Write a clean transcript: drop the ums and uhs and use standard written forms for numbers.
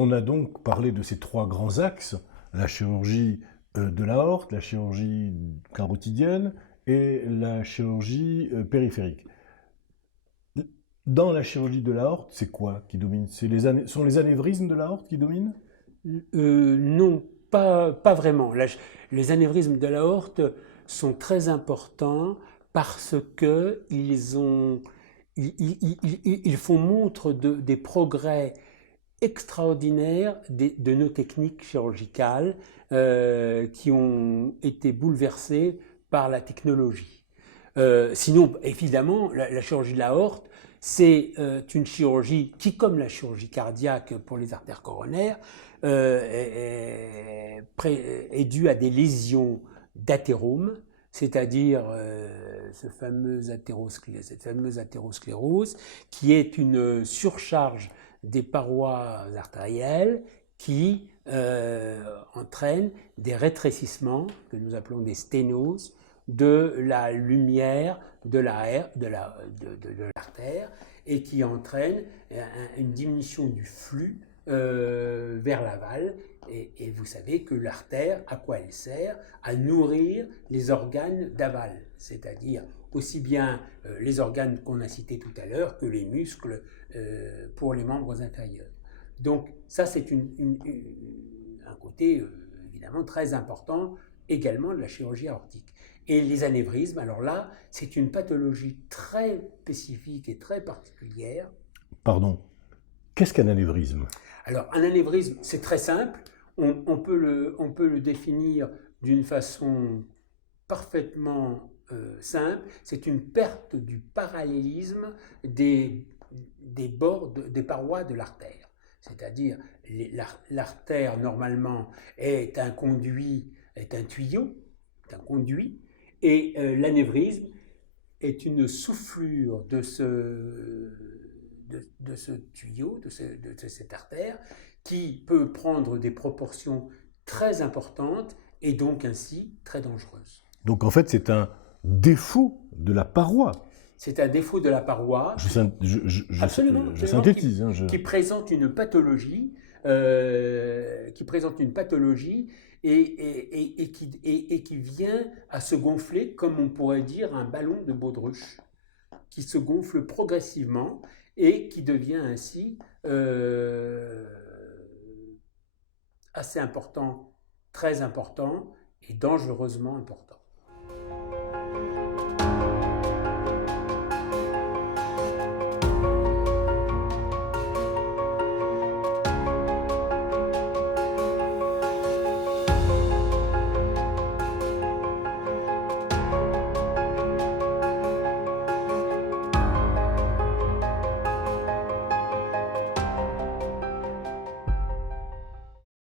on a donc parlé de ces trois grands axes, la chirurgie de l'aorte, la chirurgie carotidienne et la chirurgie périphérique. Dans la chirurgie de l'aorte, c'est quoi qui domine? Sont les anévrismes de l'aorte qui dominent? Non, pas vraiment. Les anévrismes de l'aorte sont très importants parce que ils font montre des progrès extraordinaires de nos techniques chirurgicales qui ont été bouleversées par la technologie. Sinon, évidemment, la chirurgie de l'aorte, c'est une chirurgie qui, comme la chirurgie cardiaque pour les artères coronaires, est due à des lésions d'athérome, c'est-à-dire cette fameuse athérosclérose, qui est une surcharge des parois artérielles qui entraîne des rétrécissements, que nous appelons des sténoses, de la lumière de l'artère et qui entraîne une diminution du flux vers l'aval. Et vous savez que l'artère, à quoi elle sert? À nourrir les organes d'aval, c'est-à-dire aussi bien les organes qu'on a cités tout à l'heure que les muscles pour les membres inférieurs. Donc ça, c'est un côté évidemment très important également de la chirurgie aortique. Et les anévrismes, alors là, c'est une pathologie très spécifique et très particulière. Pardon, qu'est-ce qu'un anévrisme? Alors, un anévrisme, c'est très simple. On peut le définir d'une façon parfaitement simple. C'est une perte du parallélisme des bords, des parois de l'artère. C'est-à-dire, l'artère, normalement, est un conduit, est un tuyau, est un conduit, et l'anévrisme est une soufflure de ce tuyau, de cette artère, qui peut prendre des proportions très importantes et donc ainsi très dangereuses. Donc en fait, c'est un défaut de la paroi. C'est un défaut de la paroi. Absolument, je synthétise. Qui présente une pathologie, et qui vient à se gonfler, comme on pourrait dire un ballon de baudruche, qui se gonfle progressivement et qui devient ainsi assez important, très important et dangereusement important.